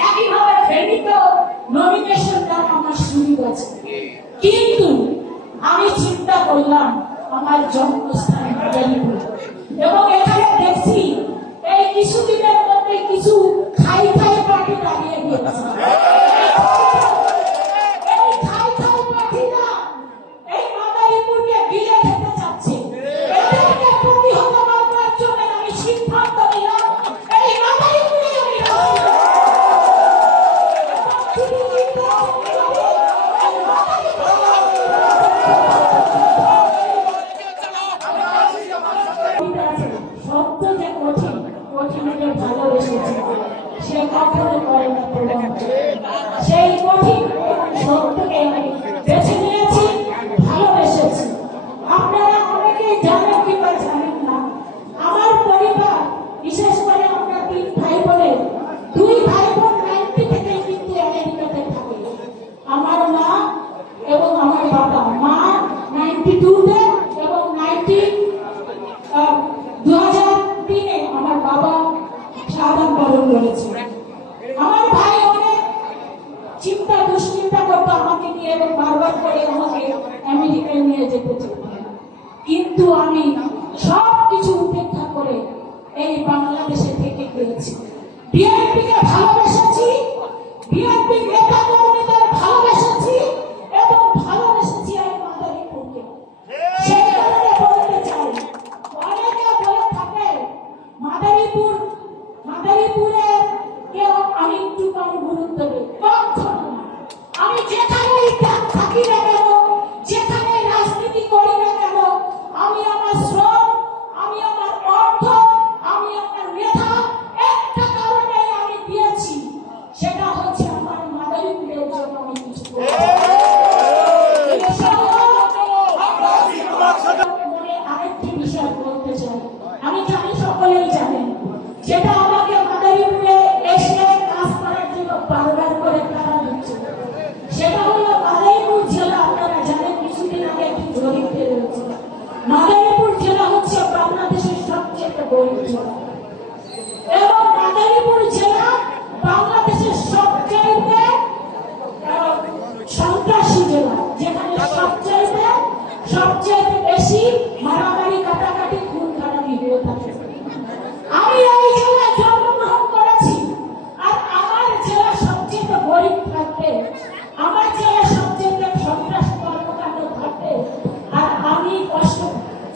একইভাবে ফেনীতেও নমিনেশনটা আমার শুরু কিন্তু আমি চিন্তা করলাম আমার জন্মস্থান এবং এখানে সত্য যে কঠিন কঠিনকে ভালোবেসেছে সে কখনো করে না সেই কঠিন সত্যকে আমি বেছে নিয়েছি ভালোবেসেছি আপনারা অনেকেই জানেন কিংবা জানেন না আমার পরিবার বিশেষ করে আমরা তিন ভাই বোনের দুই ভাই বোন নাইনটি থেকে কিন্তু আমেরিকাতে থাকে আমার মা এবং আমার বাবা মা নাইনটি টুতে এবং নাইনটি দু হাজার তিনে আমার বাবা সাধারণ বরণ করেছে। আমার ভাই অনেক চিন্তা, দুশ্চিন্তা করতো আমাকে নিয়ে এবং বারবার করে আমাকে আমেরিকায় নিয়ে যেতে কিন্তু আমি সব কিছু উপেক্ষা করে এই বাংলাদেশে থেকে গিয়েছি। বিএনপিকে ভালোবেসেছি। বিএনপি নেতা কর্মীদের ভালোবেসেছি এবং ভালোবেসেছি এই মাদারীপুরকে সেই কারণে বলতে চাই অনেকে বলে থাকে মাদারীপুর মাদারীপুরে কেউ আমি একটু কম গুরুত্ব দিই। কখনো আমি যেখানেই সন্ত্রাসী জেলা যেখানে সবচেয়ে সবচেয়ে বেশি মারামারি কাটাকাটি খুন খারাপি হয়ে থাকে। আমি এই জেলায় জন্মগ্রহণ করেছি আর আমার জেলা সবচেয়ে গরিব থাকবে আমার জেলা সবচেয়ে সন্ত্রাস কর্মকাণ্ড থাকবে আর আমি কষ্ট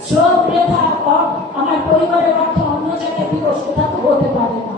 শ্রম রেখা আমার পরিবারের অর্থ অন্য জায়গায় দিব সেটা তো হতে পারে না।